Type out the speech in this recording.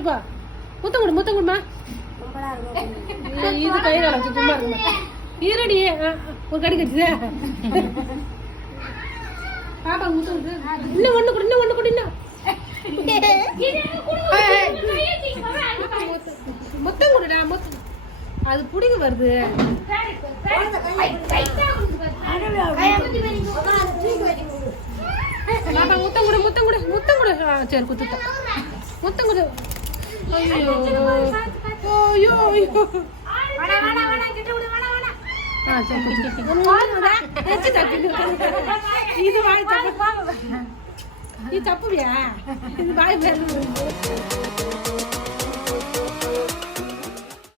கொடுத்துருப்பா. முத்தம் கொடு, முத்தம் கொடுமா. இது கை கால வச்சு சும்மா இருக்குமா? ஈரடி ஒரு கடி கடிச்சா பாப்பா முத்தம் கொடு. இன்னும் ஒண்ணு கொடு, இன்னும் ஒண்ணு கொடு, இன்னும் முத்தம் கொடுடா. முத்தம் அது புடிங்க வருது. பாப்பா முத்தம் கொடு, முத்தம் கொடு, முத்தம் கொடு. சரி குத்துட்டா. முத்தம் கொடு. ஐயோ ஐயோ ஐயோ. இது வாய் தப்பு. இது தப்புவியா? இது வாய் பேர்